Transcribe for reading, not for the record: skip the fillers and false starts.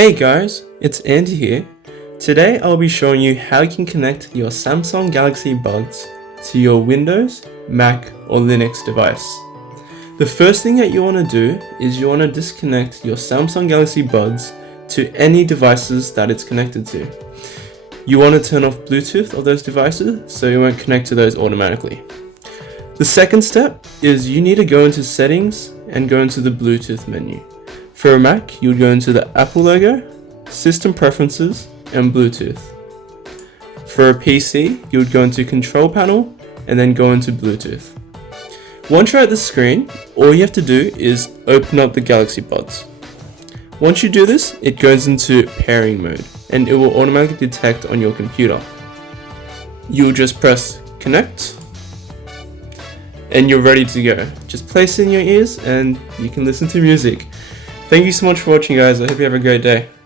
Hey guys, it's Andy here. Today I'll be showing you how you can connect your Samsung Galaxy Buds to your Windows, Mac or Linux device. The first thing that you want to do is you want to disconnect your Samsung Galaxy Buds to any devices that it's connected to. You want to turn off Bluetooth of those devices so you won't connect to those automatically. The second step is you need to go into settings and go into the Bluetooth menu. For a Mac, you would go into the Apple logo, System Preferences, and Bluetooth. For a PC, you would go into Control Panel, and then go into Bluetooth. Once you're at the screen, all you have to do is open up the Galaxy Buds. Once you do this, it goes into pairing mode, and it will automatically detect on your computer. You will just press Connect, and you're ready to go. Just place it in your ears, and you can listen to music. Thank you so much for watching, guys. I hope you have a great day.